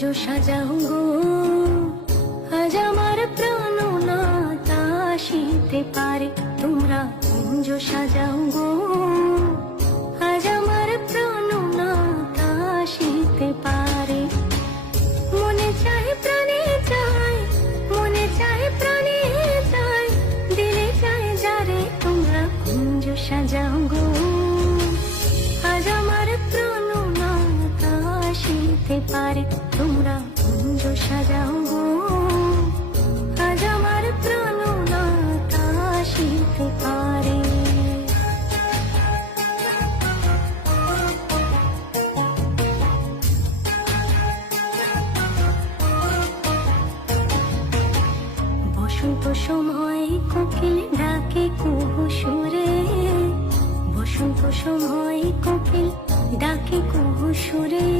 কুঞ্জ সাজাও গো, আজ আমার প্রাণনাথ আসিতে পারে। তোমরা কুঞ্জ সাজাও গো, আজ আমার প্রাণনাথ আসিতে পারে। মনে চায় প্রাণে চায়, মনে চায় প্রাণে চায়, দিলে চায় যারে। তোমরা কুঞ্জ সাজাও গো, আজ আমার প্রাণনাথ আসিতে পারে। তোমরা কুঞ্জ সাজাও গো, আজ আমার প্রাণনাথ আসিতে পারে। বসন্ত সময় কোকিল ডাকে কুহু সুরে, বসন্ত সময় কোকিল ডাকে কুহু সুরে।